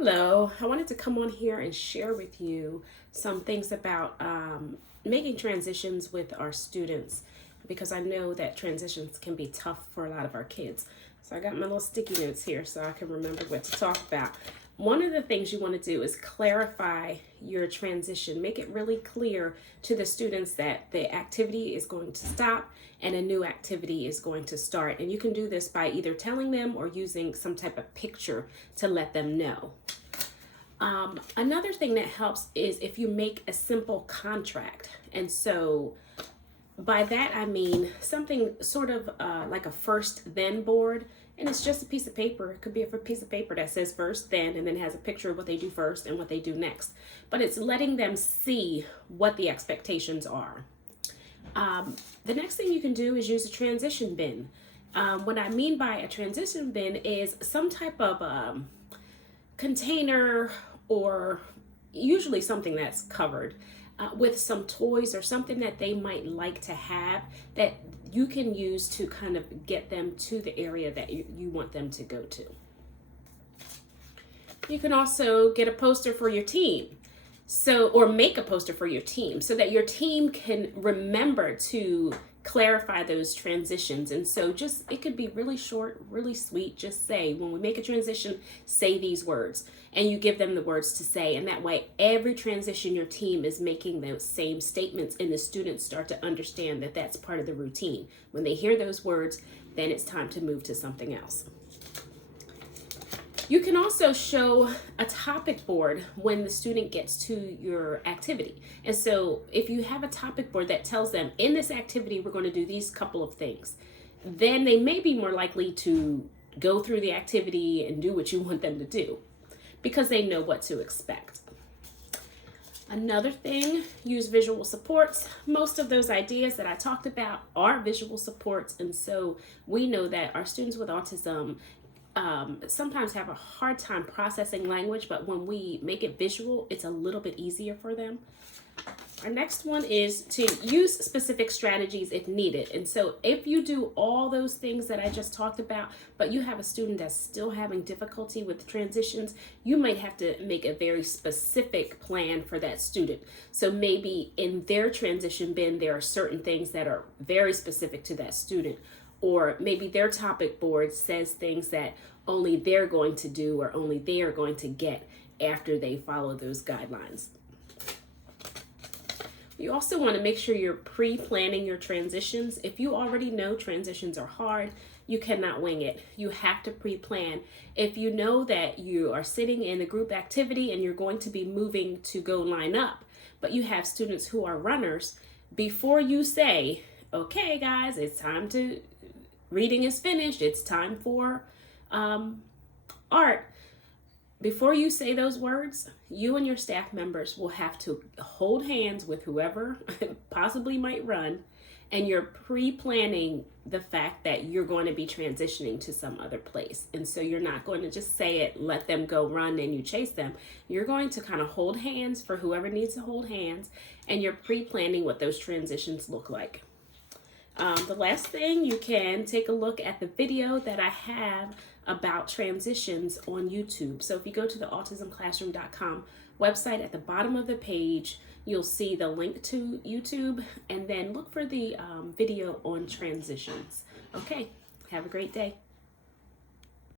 Hello, I wanted to come on here and share with you some things about making transitions with our students because I know that transitions can be tough for a lot of our kids. So I got my little sticky notes here so I can remember what to talk about. One of the things you want to do is clarify your transition. Make it really clear to the students that the activity is going to stop and a new activity is going to start. And you can do this by either telling them or using some type of picture to let them know. Another thing that helps is if you make a simple contract. And so by that, I mean something sort of like a first then board. And it's just a piece of paper. It could be a piece of paper that says first then and then has a picture of what they do first and what they do next. But it's letting them see what the expectations are. The next thing you can do is use a transition bin. What I mean by a transition bin is some type of container or usually something that's covered with some toys or something that they might like to have that you can use to kind of get them to the area that you want them to go to. You can also get a poster for your team. Or make a poster for your team so that your team can remember to clarify those transitions. And so it could be really short, really sweet. Just say, when we make a transition, say these words, and you give them the words to say. And that way, every transition, your team is making those same statements, and the students start to understand that that's part of the routine. When they hear those words, then it's time to move to something else. You can also show a topic board when the student gets to your activity. And so if you have a topic board that tells them, in this activity, we're going to do these couple of things, then they may be more likely to go through the activity and do what you want them to do because they know what to expect. Another thing, use visual supports. Most of those ideas that I talked about are visual supports. And so we know that our students with autism sometimes have a hard time processing language, but when we make it visual, it's a little bit easier for them. Our next one is to use specific strategies if needed. And so if you do all those things that I just talked about, but you have a student that's still having difficulty with transitions, you might have to make a very specific plan for that student. So maybe in their transition bin, there are certain things that are very specific to that student. Or maybe their topic board says things that only they're going to do or only they are going to get after they follow those guidelines. You also want to make sure you're pre-planning your transitions. If you already know transitions are hard, you cannot wing it. You have to pre-plan. If you know that you are sitting in a group activity and you're going to be moving to go line up, but you have students who are runners, before you say, okay guys, it's time to, reading is finished, it's time for art. Before you say those words, you and your staff members will have to hold hands with whoever possibly might run, and you're pre-planning the fact that you're going to be transitioning to some other place. And so you're not going to just say it, let them go run, and you chase them. You're going to kind of hold hands for whoever needs to hold hands, and you're pre-planning what those transitions look like. The last thing, you can take a look at the video that I have about transitions on YouTube. So if you go to the autismclassroom.com website, at the bottom of the page, you'll see the link to YouTube, and then look for the video on transitions. Okay, have a great day.